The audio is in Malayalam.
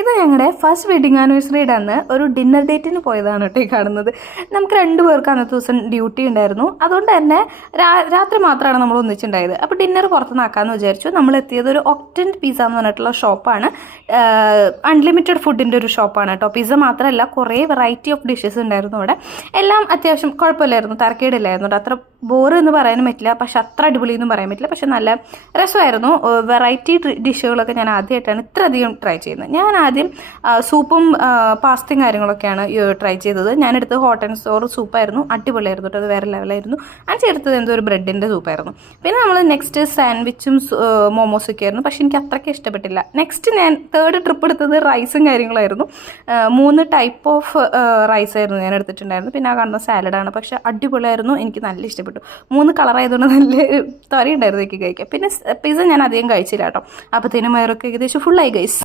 ഇത് ഞങ്ങളുടെ ഫസ്റ്റ് വെഡിങ് ആനിവേഴ്സറിയുടെ അന്ന് ഒരു ഡിന്നർ ഡേറ്റിന് പോയതാണ് കേട്ടോ ഈ കാണുന്നത്. നമുക്ക് 2 പേർക്ക് അന്നത്തെ ദിവസം ഡ്യൂട്ടി ഉണ്ടായിരുന്നു. അതുകൊണ്ട് തന്നെ രാത്രി മാത്രമാണ് നമ്മൾ ഒന്നിച്ചുണ്ടായത്. അപ്പോൾ ഡിന്നർ പുറത്തുനിന്നാക്കാമെന്ന് വിചാരിച്ചു. നമ്മൾ എത്തിയത് ഒരു ഒക്ടൻ പിസ്സ എന്ന് പറഞ്ഞിട്ടുള്ള ഷോപ്പാണ്. അൺലിമിറ്റഡ് ഫുഡിൻ്റെ ഒരു ഷോപ്പാണ് കേട്ടോ. പിസ്സ മാത്രമല്ല, കുറേ വെറൈറ്റി ഓഫ് ഡിഷസ് ഉണ്ടായിരുന്നു അവിടെ. എല്ലാം അത്യാവശ്യം കുഴപ്പമില്ലായിരുന്നു, തരക്കേടില്ലായിരുന്നു കേട്ടോ. അത്ര ബോറ് എന്ന് പറയാനും പറ്റില്ല, പക്ഷെ അത്ര അടിപൊളിയെന്നും പറയാൻ പറ്റില്ല. പക്ഷെ നല്ല രസമായിരുന്നു. വെറൈറ്റി ഡിഷുകളൊക്കെ ഞാൻ ആദ്യമായിട്ടാണ് ഇത്രയധികം ട്രൈ ചെയ്യുന്നത്. ഞാൻ ആദ്യം സൂപ്പും പാസ്തയും കാര്യങ്ങളൊക്കെയാണ് ട്രൈ ചെയ്തത്. ഞാനെടുത്തത് ഹോട്ട് ആൻഡ് സോർ സൂപ്പായിരുന്നു. അടിപൊളിയായിരുന്നു കേട്ടോ, അത് വേറെ ലെവലായിരുന്നു. ഞാൻ ചേർത്തത് എന്തോ ഒരു ബ്രെഡിൻ്റെ സൂപ്പായിരുന്നു. പിന്നെ നമ്മൾ നെക്സ്റ്റ് സാൻഡ്വിച്ചും മോമോസൊക്കെ ആയിരുന്നു. പക്ഷെ എനിക്ക് അത്രയ്ക്ക് ഇഷ്ടപ്പെട്ടില്ല. നെക്സ്റ്റ് ഞാൻ തേർഡ് ട്രിപ്പ് എടുത്തത് റൈസും കാര്യങ്ങളായിരുന്നു. 3 ടൈപ്പ് ഓഫ് റൈസായിരുന്നു ഞാൻ എടുത്തിട്ടുണ്ടായിരുന്നു. പിന്നെ ആ കാണുന്ന സാലഡാണ്. പക്ഷെ അടിപൊളിയായിരുന്നു, എനിക്ക് നല്ല ഇഷ്ടപ്പെട്ടു. 3 കളറായതുകൊണ്ട് നല്ല തൊരയുണ്ടായിരുന്നു എനിക്ക് കഴിക്കാൻ. പിന്നെ പിസ്സ ഞാൻ അധികം കഴിച്ചില്ല കേട്ടോ. അപ്പോഴത്തേനും വയറൊക്കെ ഏകദേശം ഫുള്ളായി ഗൈസ്.